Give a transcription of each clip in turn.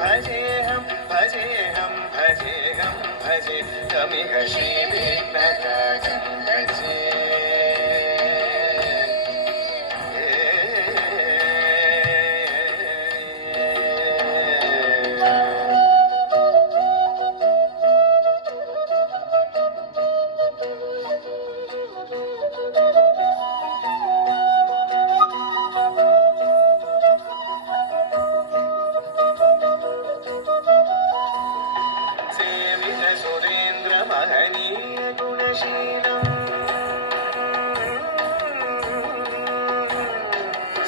भजेऽहं भजेऽहं भजेऽहं भजे तमिह श्रीविघ्नराजं भजे महनीय गुणशीलम्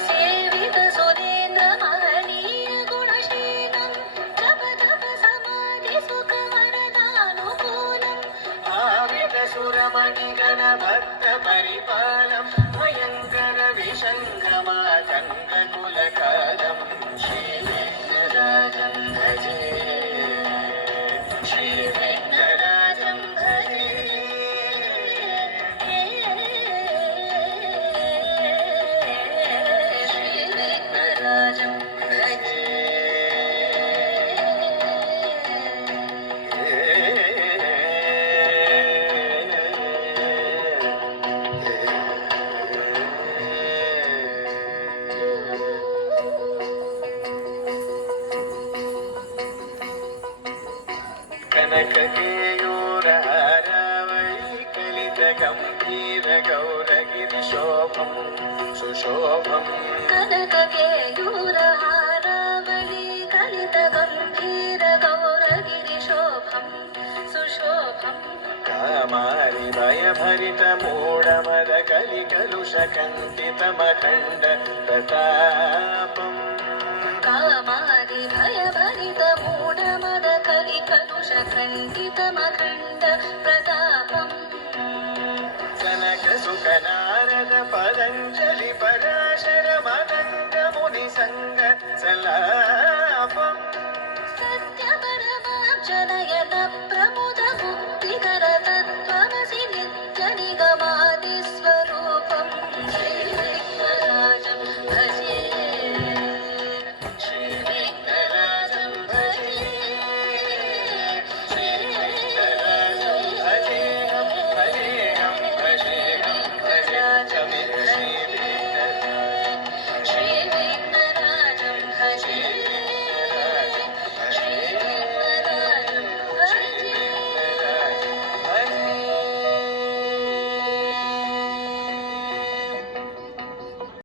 सेवित सुरेन्द्र महनीय गुणशीलम् जप जप समाधि सुख वरदानुकूलम् भावित सुरमणिगण भक्त परिपालम् भयङ्कर विशङ्कमातङ्ग कुलकालम् श्रीविघ्नराजं भजे श्रीविघ्नराजं कनककेयूरहारावळि कलितगम्भीर गौरगिरिशोभं सुशोभम् कनककेयूरहारावळि कलितगम्भीर गौरगिरिशोभं सुशोभम् कामारि भयभरितमूढमद कलिकलुषकण्डितमखण्ड प्रतापम् कामादि भयभरित मूढमद कलिकलुषखण्डितमखण्ड प्रतापम् जनक सुख नारद पतञ्जलि पराशर मदङ्ग मुनिसङ्ग सला